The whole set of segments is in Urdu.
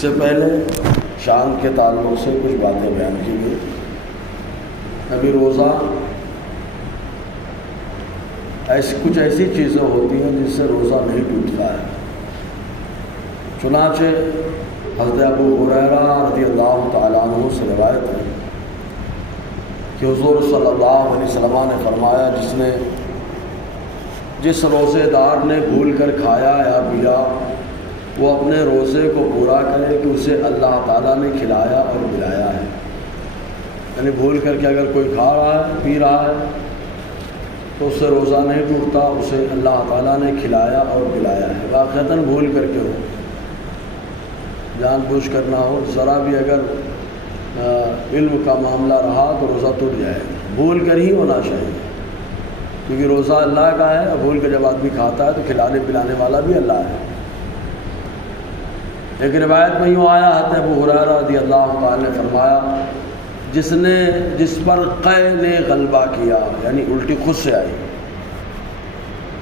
سے پہلے چاند کے تعلق سے کچھ باتیں بیان کی گئی۔ ابھی روزہ کچھ ایسی چیزیں ہوتی ہیں جس سے روزہ نہیں ٹوٹتا ہے۔ چنانچہ حضرت ابو ہریرہ رضی اللہ تعالیٰ عنہ سے روایت ہے کہ حضور صلی اللہ علیہ وسلم نے فرمایا جس روزے دار نے بھول کر کھایا یا پیا وہ اپنے روزے کو پورا کرے کہ اسے اللہ تعالیٰ نے کھلایا اور پلایا ہے۔ یعنی بھول کر کے اگر کوئی کھا رہا ہے پی رہا ہے تو اس سے روزہ نہیں ٹوٹتا، اسے اللہ تعالیٰ نے کھلایا اور پلایا ہے۔ واقعتاً بھول کر کے ہو، جان بوجھ کر نہ ہو، ذرا بھی اگر علم کا معاملہ رہا تو روزہ ٹوٹ جائے گا۔ بھول کر ہی ہونا چاہیے، کیونکہ روزہ اللہ کا ہے، اور بھول کر جب آدمی کھاتا ہے تو کھلانے پلانے والا بھی اللہ ہے۔ ایک روایت میں یوں آیا، حضرت ابو ہریرہ رضی اللہ تعالیٰ نے فرمایا جس پر قے نے غلبہ کیا، یعنی الٹی خود سے آئی،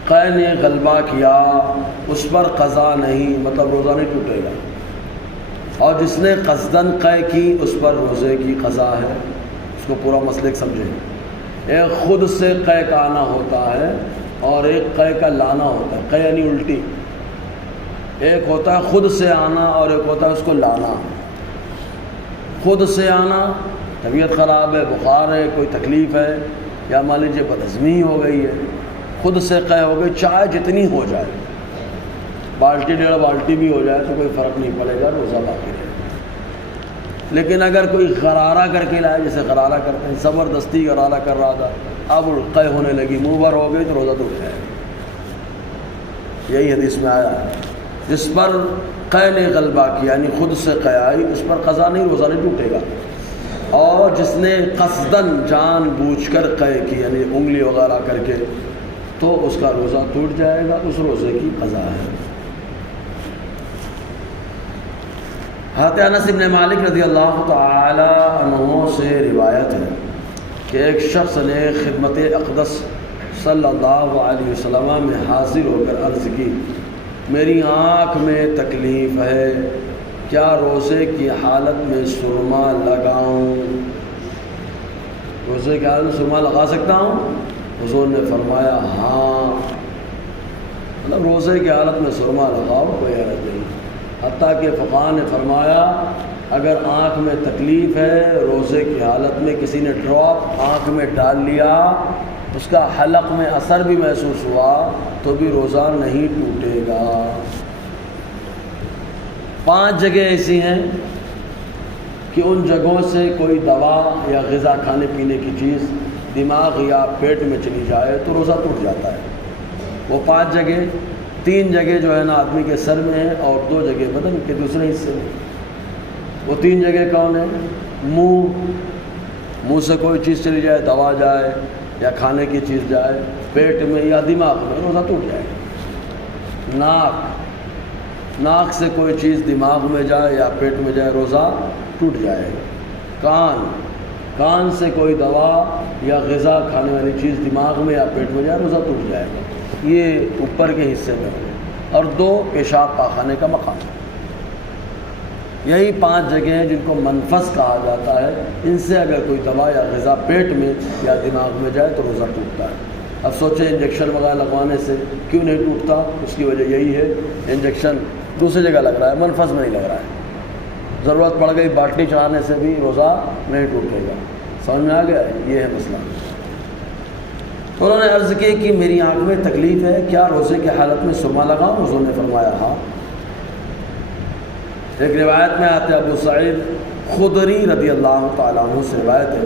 قے نے غلبہ کیا اس پر قضا نہیں، مطلب روزہ نہیں ٹوٹے گا، اور جس نے قصداً قے کی اس پر روزے کی قضا ہے۔ اس کو پورا مسلک سمجھیں۔ ایک خود سے قے کا آنا ہوتا ہے اور ایک قے کا لانا ہوتا ہے۔ قے یعنی الٹی، ایک ہوتا ہے خود سے آنا اور ایک ہوتا ہے اس کو لانا۔ خود سے آنا، طبیعت خراب ہے، بخار ہے، کوئی تکلیف ہے، یا مان لیجیے بدہضمی ہو گئی ہے، خود سے قے ہو گئی، چاہے جتنی ہو جائے، بالٹی ڈیڑھ بالٹی بھی ہو جائے تو کوئی فرق نہیں پڑے گا، روزہ باقی رہے گا۔ لیکن اگر کوئی غرارہ کر کے لائے، جیسے غرارہ کرتے ہیں، زبردستی غرارہ کر رہا تھا، اب قے ہونے لگی، منہ بھر ہو گئی تو روزہ ٹوٹ جائے گا۔ یہی حدیث میں آیا ہے، جس پر قے نے غلبہ کیا، یعنی خود سے قے آئی، اس پر قضا نہیں، روزہ نہیں ٹوٹے گا۔ اور جس نے قصداً جان بوجھ کر قے کی، یعنی انگلی وغیرہ کر کے، تو اس کا روزہ ٹوٹ جائے گا، اس روزے کی قضا ہے۔ حضرت انس بن مالک رضی اللہ تعالی عنہ سے روایت ہے کہ ایک شخص نے خدمت اقدس صلی اللہ علیہ وسلم میں حاضر ہو کر عرض کی، میری آنکھ میں تکلیف ہے، کیا روزے کی حالت میں سرما لگاؤں؟ روزے کی حالت میں سرما لگا سکتا ہوں؟ حضور نے فرمایا ہاں، مطلب روزے کی حالت میں سرما لگاؤ، کوئی حرج نہیں۔ حتیٰ کہ فقہاء نے فرمایا اگر آنکھ میں تکلیف ہے، روزے کی حالت میں کسی نے ڈراپ آنکھ میں ڈال لیا، اس کا حلق میں اثر بھی محسوس ہوا تو بھی روزہ نہیں ٹوٹے گا۔ 5 جگہ ایسی ہیں کہ ان جگہوں سے کوئی دوا یا غذا کھانے پینے کی چیز دماغ یا پیٹ میں چلی جائے تو روزہ ٹوٹ جاتا ہے۔ وہ 5 جگہ، 3 جگہ جو ہے نا آدمی کے سر میں ہے اور 2 جگہ بدن کے دوسرے حصے میں۔ وہ 3 جگہ کون ہیں؟ منہ سے کوئی چیز چلی جائے، دوا جائے یا کھانے کی چیز جائے پیٹ میں یا دماغ میں، روزہ ٹوٹ جائے گا۔ ناک سے کوئی چیز دماغ میں جائے یا پیٹ میں جائے، روزہ ٹوٹ جائے گا۔ کان سے کوئی دوا یا غذا کھانے والی چیز دماغ میں یا پیٹ میں جائے، روزہ ٹوٹ جائے گا۔ یہ اوپر کے حصے میں ہے۔ اور 2 پیشاب پاخانے کا مقام۔ یہی 5 جگہیں ہیں جن کو منفس کہا جاتا ہے، ان سے اگر کوئی دوا یا غذا پیٹ میں یا دماغ میں جائے تو روزہ ٹوٹتا ہے۔ اب سوچیں انجیکشن وغیرہ لگوانے سے کیوں نہیں ٹوٹتا؟ اس کی وجہ یہی ہے، انجیکشن دوسری جگہ لگ رہا ہے، منفس میں نہیں لگ رہا ہے۔ ضرورت پڑ گئی باٹلی چڑھانے سے بھی روزہ نہیں ٹوٹے گا۔ سمجھ میں آ گیا؟ یہ ہے مسئلہ۔ تو انہوں نے عرض کی کہ میری آنکھ میں تکلیف ہے، کیا روزے کی حالت میں سرما لگاؤں؟ حضور نے فرمایا ہاں۔ ایک روایت میں آتے ابو سعید خدری رضی اللہ تعالیٰ عنہ سے روایت ہے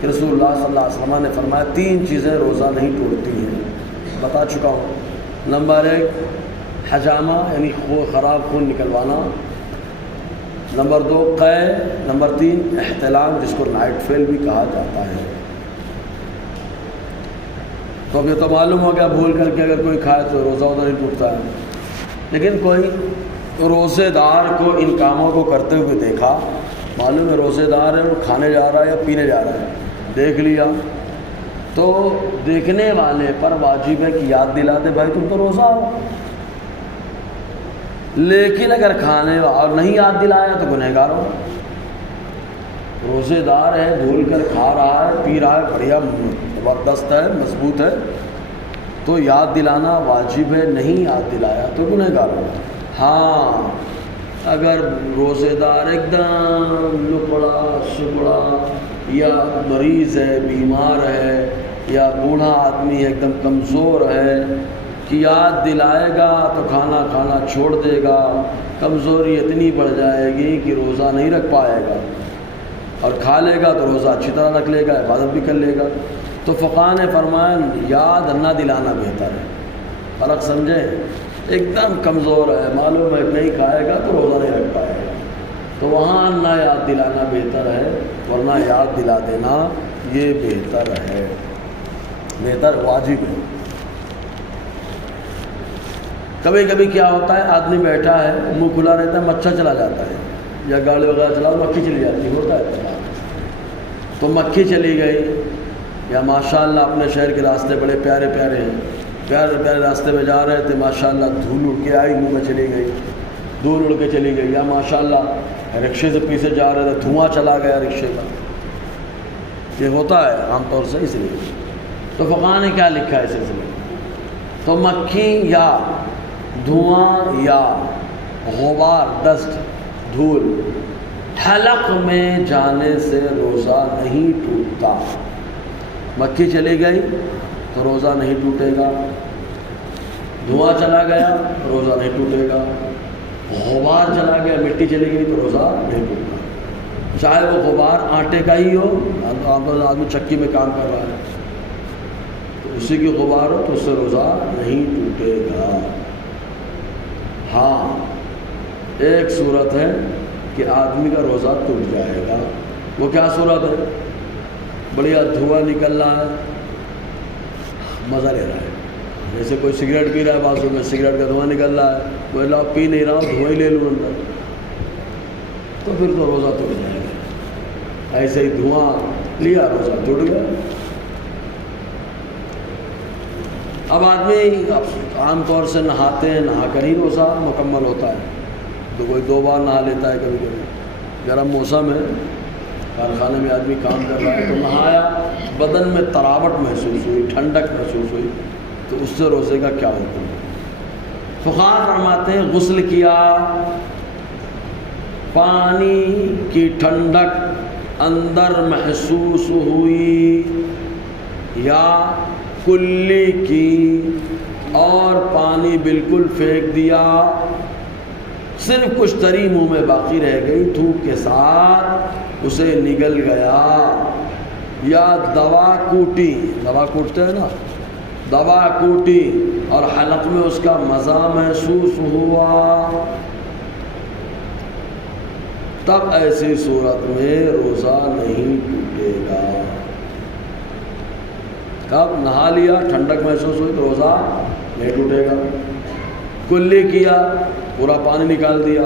کہ رسول اللہ صلی اللہ علیہ وسلم نے فرمایا 3 چیزیں روزہ نہیں توڑتی ہیں، بتا چکا ہوں۔ نمبر 1 حجامہ، یعنی خراب خون نکلوانا۔ نمبر 2 قے۔ نمبر 3 احتلام، جس کو نائٹ فیل بھی کہا جاتا ہے۔ تو اب یہ تو معلوم ہو گیا بھول کر کے اگر کوئی کھائے تو روزہ ادھر ہی ٹوٹتا ہے۔ لیکن کوئی روزے دار کو ان کاموں کو کرتے ہوئے دیکھا، معلوم ہے روزے دار ہے، وہ کھانے جا رہا ہے یا پینے جا رہا ہے، دیکھ لیا تو دیکھنے والے پر واجب ہے کہ یاد دلا دے بھائی تم تو روزہ ہو، لیکن اگر کھانے اور نہیں یاد دلایا تو گنہگار ہوگا۔ روزے دار ہے، بھول کر کھا رہا ہے، پی رہا ہے، بڑھیا زبردست ہے، مضبوط ہے، تو یاد دلانا واجب ہے، نہیں یاد دلایا تو گنہگار ہوگا۔ ہاں اگر روزے دار ایک دم لپڑا سپڑا یا مریض ہے، بیمار ہے، یا بوڑھا آدمی ہے، ایک دم کمزور ہے کہ یاد دلائے گا تو کھانا کھانا چھوڑ دے گا، کمزوری اتنی بڑھ جائے گی کہ روزہ نہیں رکھ پائے گا، اور کھا لے گا تو روزہ اچھی طرح رکھ لے گا، عبادت بھی کر لے گا، تو فقہاء نے فرمایا یاد نہ دلانا بہتر ہے۔ فرق سمجھے؟ ایک دم کمزور ہے، معلوم ہے نہیں کھائے گا تو روزہ نہیں رکھ پائے گا، تو وہاں نہ یاد دلانا بہتر ہے، ورنہ یاد دلا دینا یہ بہتر ہے، بہتر واجب ہے۔ کبھی کبھی کیا ہوتا ہے، آدمی بیٹھا ہے، منہ کھلا رہتا ہے، مچھر چلا جاتا ہے، یا گاڑی وغیرہ چلاؤ مکھی چلی جاتی ہے، ہوتا ہے، تو مکھی چلی گئی، یا ماشاءاللہ اپنے شہر کے راستے بڑے پیارے پیارے ہیں، پیارے پیارے راستے میں جا رہے تھے، ماشاءاللہ دھول اڑ کے آئی، منہ میں چلی گئی، دھول اڑ کے چلی گئی، یا ماشاءاللہ رکشے سے پیچھے جا رہے تھے، دھواں چلا گیا رکشے کا، یہ ہوتا ہے عام طور سے، اس لیے تو فقہاء نے کیا لکھا ہے اس سلسلے میں، تو مکھی یا دھواں یا غبار، ڈسٹ، دھول حلق میں جانے سے روزہ نہیں ٹوٹتا۔ مکھی چلی گئی تو روزہ نہیں ٹوٹے گا، دھواں چلا گیا روزہ نہیں ٹوٹے گا، غبار چلا گیا، مٹی چلی گئی تو روزہ نہیں ٹوٹتا، چاہے وہ غبار آٹے کا ہی ہو، آدمی چکی میں کام کر رہا ہے تو اسی کی غبار ہو تو اس سے روزہ نہیں ٹوٹے گا۔ ہاں ایک صورت ہے کہ آدمی کا روزہ ٹوٹ جائے گا، وہ کیا صورت ہے؟ بڑھیا دھواں نکل رہا ہے، مزہ لے رہا ہے، جیسے کوئی سگریٹ پی رہا ہے، بازو میں سگریٹ کا دھواں نکل رہا ہے، وہ اللہ پی نہیں رہا ہوں، دھواں ہی لے لوں اندر، تو پھر تو روزہ ٹوٹ جائے گا۔ ایسے ہی دھواں لیا روزہ ٹوٹ گیا۔ اب آدمی عام طور سے نہاتے ہیں، نہا کر ہی روزہ مکمل ہوتا ہے، تو کوئی 2 بار نہا لیتا ہے، کبھی کبھی گرم موسم ہے، کارخانے میں آدمی کام کر رہا ہے تو نہایا، بدن میں تراوٹ محسوس ہوئی، ٹھنڈک محسوس ہوئی، تو اس سے روزے کا کیا حکم ہے؟ فقہاء فرماتے ہیں غسل کیا، پانی کی ٹھنڈک اندر محسوس ہوئی یا کلی کی، اور پانی بالکل پھینک دیا، صرف کچھ تری منہ میں باقی رہ گئی، تھوک کے ساتھ اسے نگل گیا، یا دوا کوٹی، دوا کوٹتے ہیں نا، دوا کوٹی اور حلق میں اس کا مزہ محسوس ہوا، تب ایسی صورت میں روزہ نہیں ٹوٹے گا۔ کب نہا لیا، ٹھنڈک محسوس ہوئی تو روزہ نہیں ٹوٹے گا۔ کلی کیا، پورا پانی نکال دیا،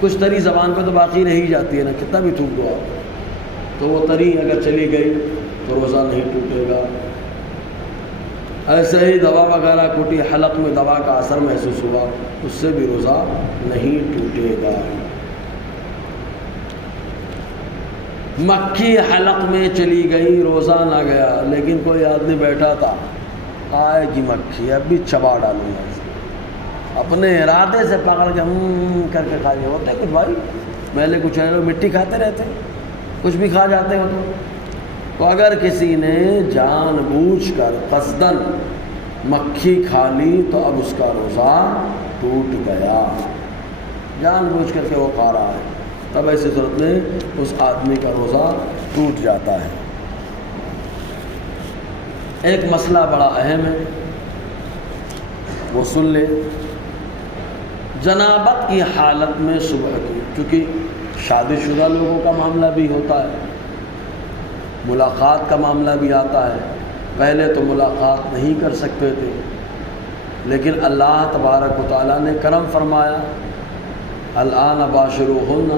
کچھ تری زبان پہ تو باقی رہ ہی جاتی ہے نا، کتنا بھی تھوک دو آپ، تو وہ تری اگر چلی گئی تو روزہ نہیں ٹوٹے گا۔ ایسے ہی دوا وغیرہ کوٹی، حلق میں دوا کا اثر محسوس ہوا، اس سے بھی روزہ نہیں ٹوٹے گا۔ مکھی حلق میں چلی گئی، روزہ نہ گیا، لیکن کوئی آدمی بیٹھا تھا، آئے گی مکھی اب بھی چبا ڈالوں گا، اپنے ارادے سے پکڑ کے کر کے کھا لیا، ہوتے کچھ بھائی میلے کچھ ہے، مٹی کھاتے رہتے، کچھ بھی کھا جاتے ہو تو اگر کسی نے جان بوجھ کر قصداً مکھی کھا لی تو اب اس کا روزہ ٹوٹ گیا، جان بوجھ کر کے وہ کھا رہا ہے، تب ایسی صورت میں اس آدمی کا روزہ ٹوٹ جاتا ہے۔ ایک مسئلہ بڑا اہم ہے، وہ سن لے۔ جنابت کی حالت میں صبح کی، چونکہ شادی شدہ لوگوں کا معاملہ بھی ہوتا ہے، ملاقات کا معاملہ بھی آتا ہے، پہلے تو ملاقات نہیں کر سکتے تھے، لیکن اللہ تبارک و تعالیٰ نے کرم فرمایا، الآن باشروہن،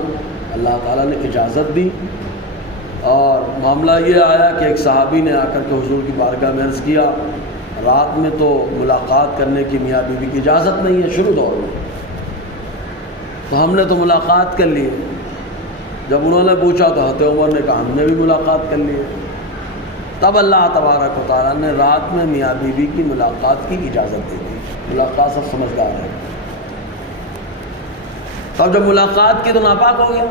اللہ تعالیٰ نے اجازت دی، اور معاملہ یہ آیا کہ ایک صحابی نے آ کر کے حضور کی بارگاہ میں عرض کیا، رات میں تو ملاقات کرنے کی میاں بیوی کی اجازت نہیں ہے شروع دور میں، تو ہم نے تو ملاقات کر لی ہے۔ جب انہوں نے پوچھا تو حضرت عمر نے کہا ہم نے بھی ملاقات کر لی ہے۔ تب اللہ تبارک و تعالیٰ نے رات میں میاں بیوی کی ملاقات کی اجازت دے دی۔ ملاقات سب سمجھدار ہے۔ تب جب ملاقات کی تو ناپاک ہو گیا،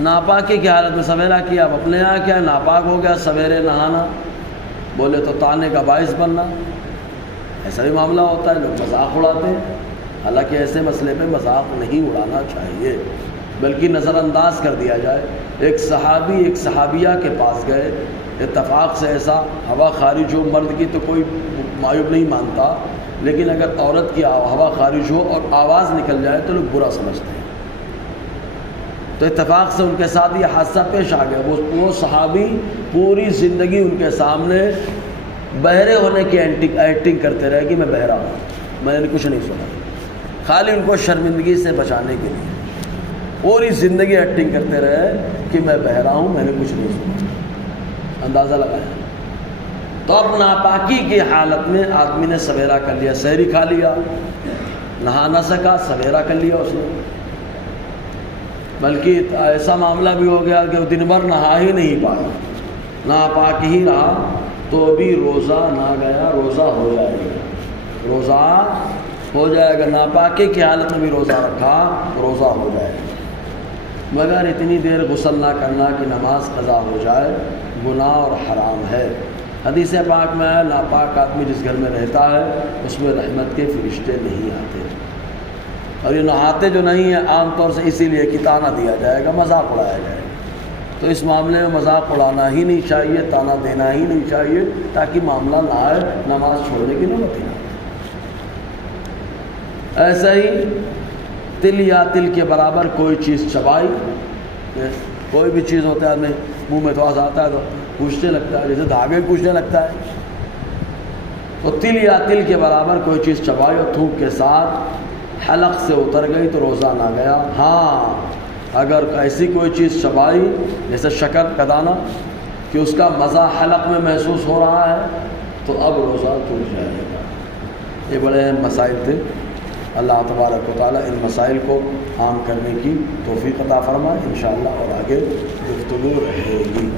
ناپاکی کی حالت میں سویرا کیا۔ اب اپنے یہاں کیا ناپاک ہو گیا، سویرے نہانا بولے تو تانے کا باعث بننا، ایسا بھی معاملہ ہوتا ہے۔ لوگ مذاق اڑاتے ہیں، حالانکہ ایسے مسئلے پہ مذاق نہیں اڑانا چاہیے، بلکہ نظر انداز کر دیا جائے۔ ایک صحابی ایک صحابیہ کے پاس گئے، اتفاق سے ایسا ہوا خارج ہو، مرد کی تو کوئی معیوب نہیں مانتا، لیکن اگر عورت کی ہوا خارج ہو اور آواز نکل جائے تو لوگ برا سمجھتے ہیں۔ تو اتفاق سے ان کے ساتھ یہ حادثہ پیش آ گیا۔ وہ صحابی پوری زندگی ان کے سامنے بہرے ہونے کی ایکٹنگ کرتے رہے کہ میں بہرا ہوں، میں نے کچھ نہیں سنا، خالی ان کو شرمندگی سے بچانے کے لیے پوری زندگی ایکٹنگ کرتے رہے کہ میں بہرا ہوں، میں نے کچھ نہیں سنا۔ اندازہ لگایا۔ تو اب ناپاکی کی حالت میں آدمی نے سویرا کر لیا، سحری کھا لیا، نہا نہ سکا، سویرا کر لیا اس نے، بلکہ ایسا معاملہ بھی ہو گیا کہ وہ دن بھر نہا ہی نہیں پایا، ناپاک ہی رہا، تو بھی روزہ نہ گیا، روزہ ہو جائے گا، روزہ ہو جائے گا۔ ناپاکی کی حالت میں بھی روزہ رکھا، روزہ ہو جائے گا، مگر اتنی دیر غسل نہ کرنا کہ نماز قضا ہو جائے گناہ اور حرام ہے۔ حدیث پاک میں ہے ناپاک آدمی جس گھر میں رہتا ہے اس میں رحمت کے فرشتے نہیں آتے، اور یہ نہاتے جو نہیں ہیں عام طور سے اسی لیے کہ تانا دیا جائے گا، مذاق اڑایا جائے گا۔ تو اس معاملے میں مذاق اڑانا ہی نہیں چاہیے، تانا دینا ہی نہیں چاہیے، تاکہ معاملہ نہ آئے، نماز چھوڑنے کی نوبت ہی نہ آئے۔ ایسا ہی تل یا تل کے برابر کوئی چیز چبائی، کوئی بھی چیز ہوتا ہے آدمی منہ میں تھوڑا سا آتا ہے تو پوچھنے لگتا ہے، جیسے دھاگے پوچھنے لگتا ہے، تو تل یا تل کے برابر کوئی چیز چبائی اور تھوک کے ساتھ حلق سے اتر گئی تو روزہ نہ گیا۔ ہاں اگر ایسی کوئی چیز چبائی جیسے شکر کا دانہ کہ اس کا مزہ حلق میں محسوس ہو رہا ہے تو اب روزہ ٹوٹ جائے گا۔ یہ بڑے اہم مسائل تھے۔ اللہ تبارک و تعالیٰ ان مسائل کو عام کرنے کی توفیق عطا فرمائے انشاءاللہ، اور آگے گفتگو رہے گی۔